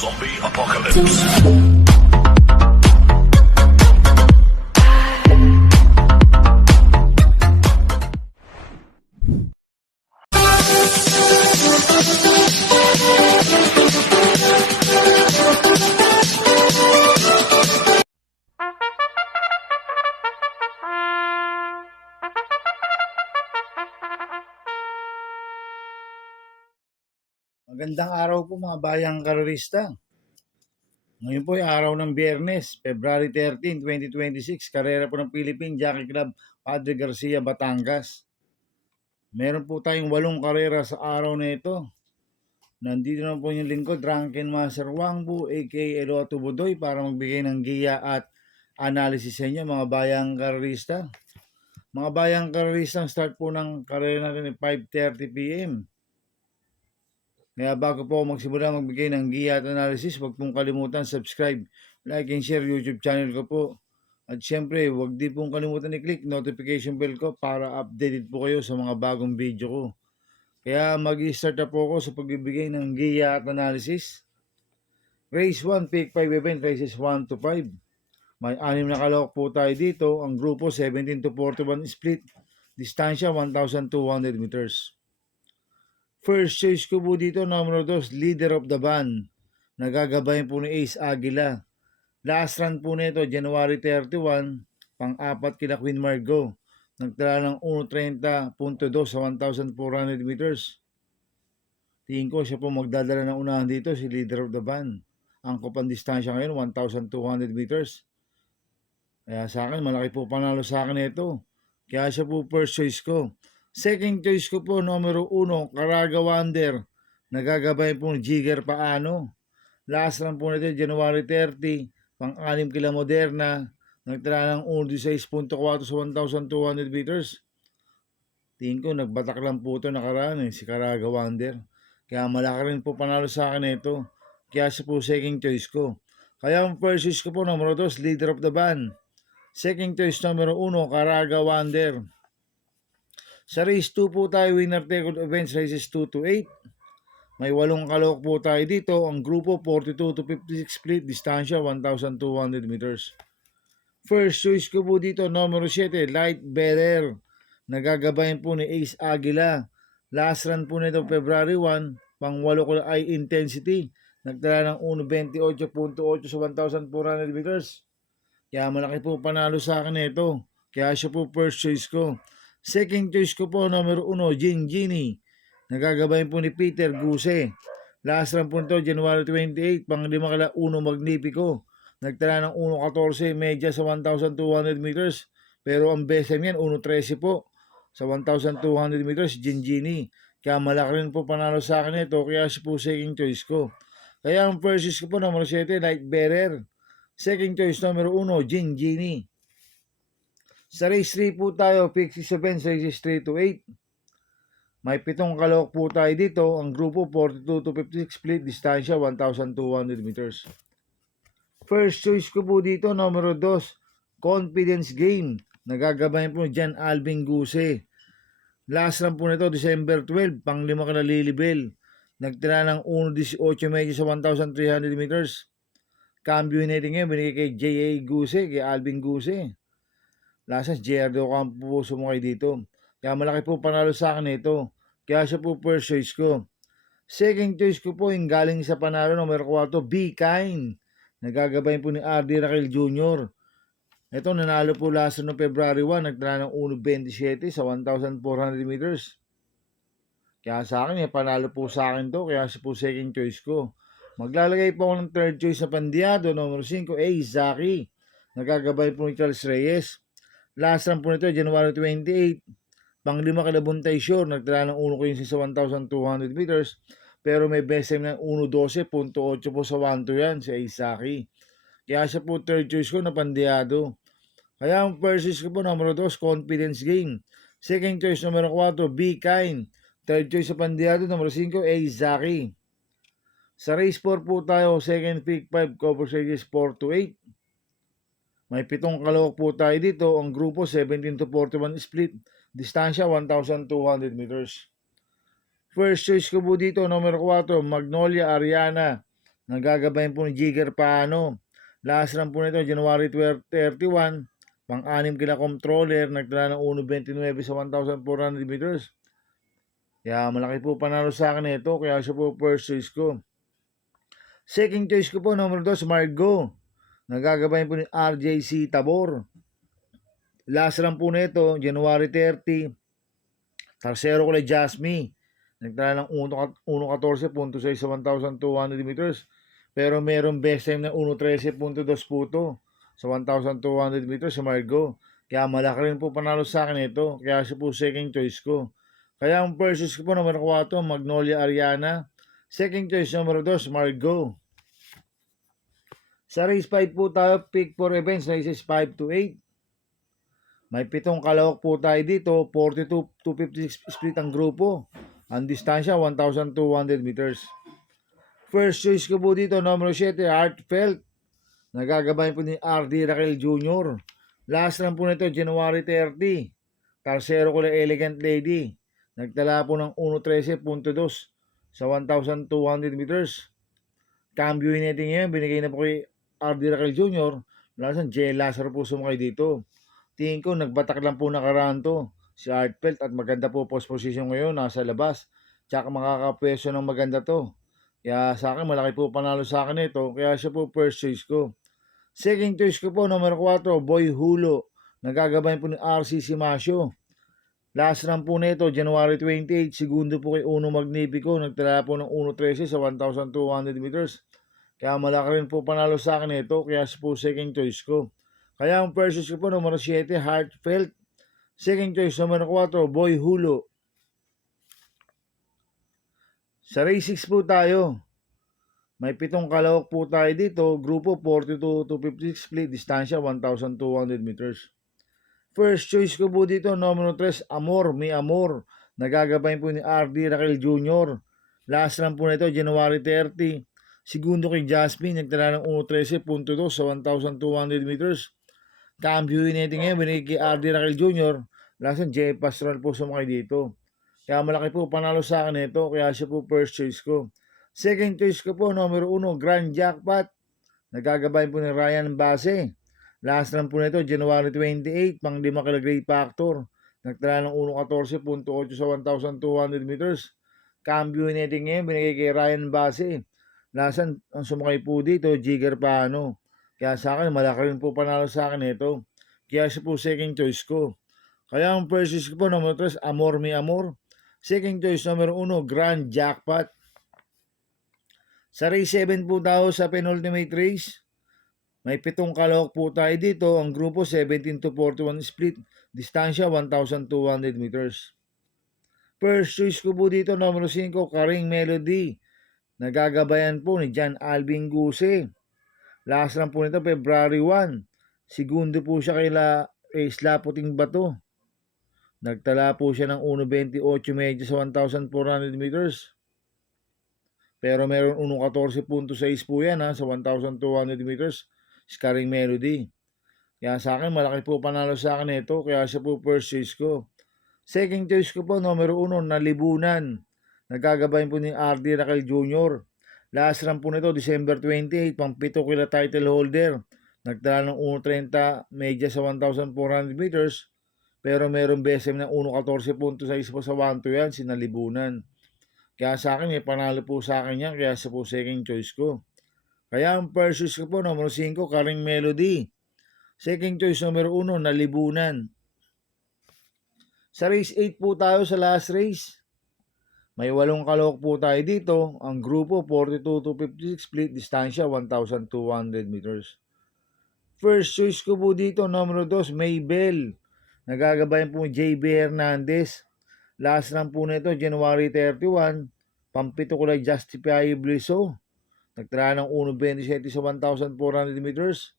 Zombie Apocalypse. Magandang araw po mga bayang karerista. Ngayon po ay araw ng Biyernes, February 13, 2026, karera po ng Philippine Jockey Club, Padre Garcia, Batangas. Meron po tayong 8 karera sa araw na ito. Nandito na po yung lingkod, Drunken Master Wangbu, aka Eloto Budoy, para magbigay ng giya at analysis sa inyo mga bayang karerista. Mga bayang karerista, ang start po ng karera natin ay 5:30 p.m. Kaya bago po magsimula magbigay ng giya at analysis, huwag pong kalimutan subscribe, like and share YouTube channel ko po. At syempre, huwag din pong kalimutan i-click notification bell ko para updated po kayo sa mga bagong video ko. Kaya mag-start na po ako sa pagbibigay ng giya at analysis. Race 1, Pick 5 event, races 1 to 5. May 6 na kalawak po tayo dito. Ang grupo 17 to 41 split. Distansya 1,200 meters. First choice ko po dito, numero 2, Leader of the Band. Nagagabayan po ni Ace Aguila. Last run po nito, January 31, pang-apat kina Queen Margot. Nagtala ng 1.30.2 sa 1,400 meters. Tingin ko siya po magdadala ng unahan dito, si Leader of the Band. Ang kupang distansya ngayon, 1,200 meters. Kaya sa akin, malaki po panalo sa akin ito. Kaya siya po first choice ko. Second choice ko po, numero 1, Caraga Wonder. Nagagabay po ng Jigger Paano. Last run po nito, January 30, pang-6 kila Moderna. Nagtala ng 1.16.4 sa 1,200 meters. Tingin ko, nagbatak lang po ito nakaraan si Caraga Wonder. Kaya malaki rin po panalo sa akin ito. Kaya siya po second choice ko. Kaya ang first choice ko po, numero 2, Leader of the Band. Second choice, numero 1, Caraga Wonder. Sa race 2 po tayo, winner take all events, races 2 to 8. May 8 kalawak po tayo dito. Ang grupo 42 to 56 split, distansya 1,200 meters. First choice ko po dito, numero 7, Light Bearer. Nagagabayan po ni Ace Aguila. Last run po nito, February 1, pang-8 ko ay Intensity. Nagtala ng 1.28.8 sa 1,400 meters. Kaya malaki po panalo sa akin ito. Kaya siya po first choice ko. Second choice ko po, numero 1, Genie. Nagagabayan po ni Peter Guse. Last run po nito, January 28, pang-5 kala 1 Magnifico. Nagtala ng 1.14 medya sa 1,200 meters. Pero ang best time yan, 1.13 po sa 1,200 meters, Genie. Kaya malaki rin po panalo sa akin ito, kaya siya po second choice ko. Kaya ang first choice ko po, numero 7, Light Bearer. Second choice, numero 1, Genie. Sa race 3 po tayo, pick 6 events, races 3 to 8. May 7 kalawak po tayo dito. Ang grupo 42 to 56 split, distansya 1,200 meters. First choice ko po dito, numero 2, Confidence Game. Nagagabayan po dyan Alvin Guse. Last run po nito, December 12, pang-5 ka na Lilibel. Nagtira ng 1.18 medyo sa 1,300 meters. Cambio natin ngayon, binigay kay J.A. Guse, kay Alvin Guse. Lasas, Gerardo Campo po sumakay dito. Kaya malaki po panalo sa akin ito. Kaya siya po first choice ko. Second choice ko po yung galing sa panalo numero 4, Be Kind. Nagagabayan po ni R.D. Raquel Jr. Ito, nanalo po last no February 1. Nagtala ng 1.27 sa 1,400 meters. Kaya sa akin, panalo po sa akin to. Kaya siya po second choice ko. Maglalagay po ako ng third choice sa Pandiado, numero 5, Zaki. Nagagabayan po ni Charles Reyes. Last run po nito, January 28, pang-5 kala Buntay Shore, nagtala ng 1.15 sa 1,200 meters, pero may best time ng 1.12.8 po sa 1-2 yan, si Isaki. Kaya siya po third choice ko na Pandiado. Kaya ang first choice ko po, numero 2, Confidence Game. Second choice, numero 4, Be Kind. Third choice sa Pandiado, numero 5, Isaki. Sa race 4 po tayo, second pick 5, cover stages 4 to 8. May 7 kalawak po tayo dito. Ang grupo 17 to 41 split. Distansya 1,200 meters. First choice ko po dito, numero 4, Magnolia Ariana. Nagagabayan po ni Jigger Paano. Last run po nito, January 31, pang-anim kila controller, nagtala ng 1.29 sa 1,400 meters. Kaya malaki po panalo sa akin ito, kaya siya po first choice ko. Second choice ko po, number 2, Margo. Nagagabayan po ni RJC Tabor. Last run po nito, January 30, Tarsero ko Jasmine. Nagtala ng 1.14.6 sa 1,200 meters. Pero merong best time na 1.13.2 puto sa 1,200 meters sa Margo. Kaya malaki rin po panalo sa akin ito. Kaya siya po second choice ko. Kaya ang first choice ko po, number 4, Magnolia Ariana. Second choice, number 2, Margo. Sa race 5 po tayo, pick 4 events, races 5 to 8. May 7 kalawak po tayo dito, 42 to 56 split ang grupo. Ang distansya, 1,200 meters. First choice ko po dito, number 7, Heartfelt. Nagagabayan po ni RD Raquel Jr. Last run po nito, January 30. Tarsero ko Elegant Lady. Nagtala po ng 1.13.2 sa 1,200 meters. Cambio natin ngayon, binigay na po kay RD Raquel Jr. Lasan, J. Lazaro po sumakay dito. Tingin ko, nagbatak lang po nakaraan to si Heartfelt at maganda po post position ngayon, nasa labas. Tsaka makakapwesto ng maganda to. Kaya sa akin, malaki po panalo sa akin ito. Kaya siya po first choice ko. Second choice ko po, number 4, Boy Hulo. Nagagabayan po ni RC Simasio. Last run po nito, January 28, segundo po kay Uno Magnifico. Nagtala po ng 1.13 sa 1,200 meters. Kaya malaki rin po panalo sa akin ito. Kaya siya po second choice ko. Kaya ang first choice ko po, number 7, Heartfelt. Second choice, number 4, Boy Hulo. Sa race 6 po tayo. May 7 kalawak po tayo dito. Grupo 42 to 56 split. Distansya 1,200 meters. First choice ko po dito, number 3, Amor, Mi Amor. Nagagabayan po ni RD Raquel Jr. Last run po nito, January 30. Segundo kay Jasmine, nagtala ng 1.13.2 sa 1,200 meters. Cambio natin ngayon, binigay kay RD Raquel Jr. Last run, J. Pastoral po sumakay dito. Kaya malaki po panalo sa akin ito, kaya siya po first choice ko. Second choice ko po, number 1, Grand Jackpot. Nagagabayan po ni Ryan Base. Last run po nito, January 28, pang 5 kila grade factor. Nagtala ng 1.14.8 sa 1,200 meters. Cambio natin ngayon, binigay kay Ryan Base. Last run, ang sumakay po dito, Jigger Paano. Kaya sa akin, malaki rin po panalo sa akin ito. Kaya siya po second choice ko. Kaya ang first choice ko po, number 3, Amor Mi Amor. Second choice, number 1, Grand Jackpot. Sa race 7 po tayo sa penultimate race. May 7 kalawak po tayo dito. Ang grupo 17 to 41 split. Distansya 1,200 meters. First choice ko po dito, number 5, Karing Melody. Nagagabayan po ni John Alvin Guse. Last run po nito, February 1. Segundo po siya kay Slaputing Bato. Nagtala po siya ng 1.28 medyo sa 1,400 meters. Pero meron 1.14.6 po yan sa 1,200 meters. Scaring Melody. Kaya sa akin, malaki po panalo sa akin ito. Kaya siya po first choice ko. Second choice ko po, number 1, Nalibunan. Nagagabayan po ni RD Raquel Jr. Last run po nito, December 28, pang 7 kila title holder. Nagtala ng 1.30 medya sa 1,400 meters. Pero meron best time na 1.14.6 po sa 1-2 yan, sinalibunan. Kaya sa akin, may panalo po sa akin yan, kaya sa po second choice ko. Kaya ang first choice ko po, number 5, Karing Melody. Second choice, number 1, Nalibunan. Sa race 8 po tayo sa last race. May 8 kalawak po tayo dito. Ang grupo, 42 to 56 split, distansya 1,200 meters. First choice ko po dito, number 2, Maybell. Nagagabayan po JB Hernandez. Last run po nito, January 31. Pampito ko lang Justifiably So. Nagtala ng 1.27 sa 1,400 meters.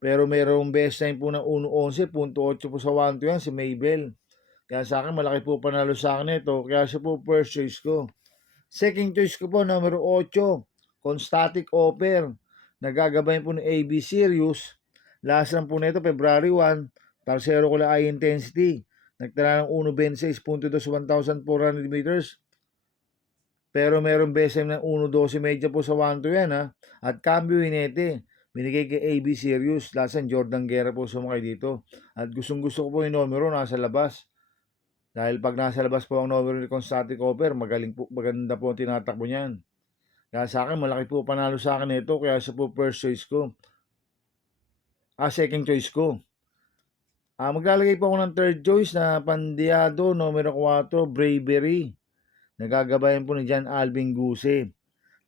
Pero mayroong best time po ng 1.11.8 po sa 1-2 yan, si Maybell. Kaya sa akin, malaki po panalo sa akin ito. Kaya siya po first choice ko. Second choice ko po, number 8, Constatic Offer. Nagagabayan po ng AB Sirius. Last run po nito, February 1. Tarsero ko lang high intensity. Nagtala ng 1.26.2 sa 1,400 meters. pero merong BSM ng 1.12 medya po sa 1-2 yan ha. At cambio hinete. Binigay kay AB Sirius. Lasan Jordan Guerra po sumakay dito. At gustong gusto ko po yung numero nasa labas. Dahil pag nasa labas po ang numero ni Constatic Copper, magaling po, maganda po ang tinatakbo niyan. Kaya sa akin, malaki po panalo sa akin ito. Kaya siya po first choice ko. Second choice ko. Maglalagay po ako ng third choice na Pandiado, numero 4, Bravery. Nagagabayan po ni John Alvin Guse.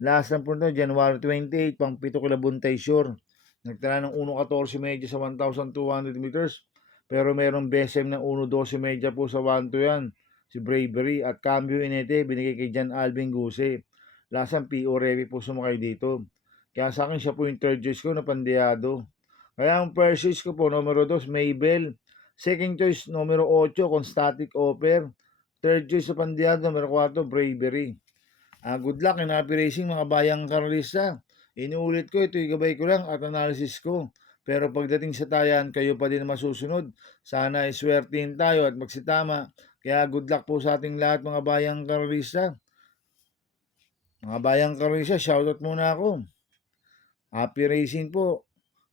Last lang po ito, January 28, pang 7 Kilabuntay Shore. Nagtala ng 1.14 medya sa 1,200 meters. Pero merong BSM ng 1.12 medya po sa 1-2 yan. Si Bravery at cambio inete, binigay kay John Alvin Guse. Last ang PO Revi po sumakay dito. Kaya sa akin siya po yung third choice ko na Pandiado. Kaya ang first choice ko po, numero 2, Maybell. Second choice, numero 8, Constatic Offer. Third choice sa Pandiado, numero 4, Bravery. Good luck and happy racing mga bayang karalista. Inuulit ko, ito gabay ko lang at analysis ko. Pero pagdating sa tayan, kayo pa din masusunod. Sana ay swertihin tayo at magsitama. Kaya good luck po sa ating lahat mga bayang karalista. Mga bayang karalista, shoutout muna ako. Happy racing po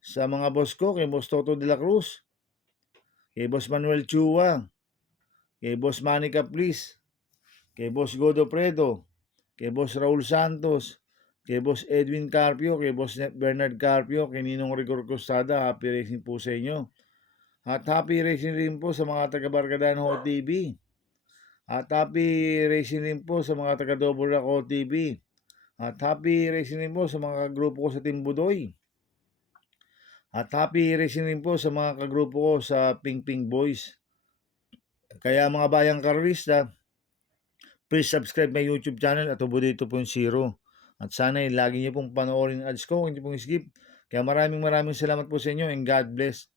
sa mga boss ko, kay Boss Toto de la Cruz, kay Boss Manuel Chua, kay Boss Manny Caplis, kay Boss Godo Predo, kay Boss Raul Santos, kay Boss Edwin Carpio, kay Boss Bernard Carpio, kay Ninong Rigor Costada. Happy racing po sa inyo. At happy racing rin po sa mga taga-Barkadahan Ho TV. At happy racing rin po sa mga taga-Double Rock Ho TV. At happy racing rin po sa mga kagrupo ko sa Team Budoy. At happy racing rin po sa mga kagrupo ko sa Ping Ping Boys. Kaya mga bayang karalista, please subscribe my YouTube channel at Budoy 2.0. At sana lagi niyo pong panoorin ads ko, hindi pong skip. Kaya maraming salamat po sa inyo and God bless.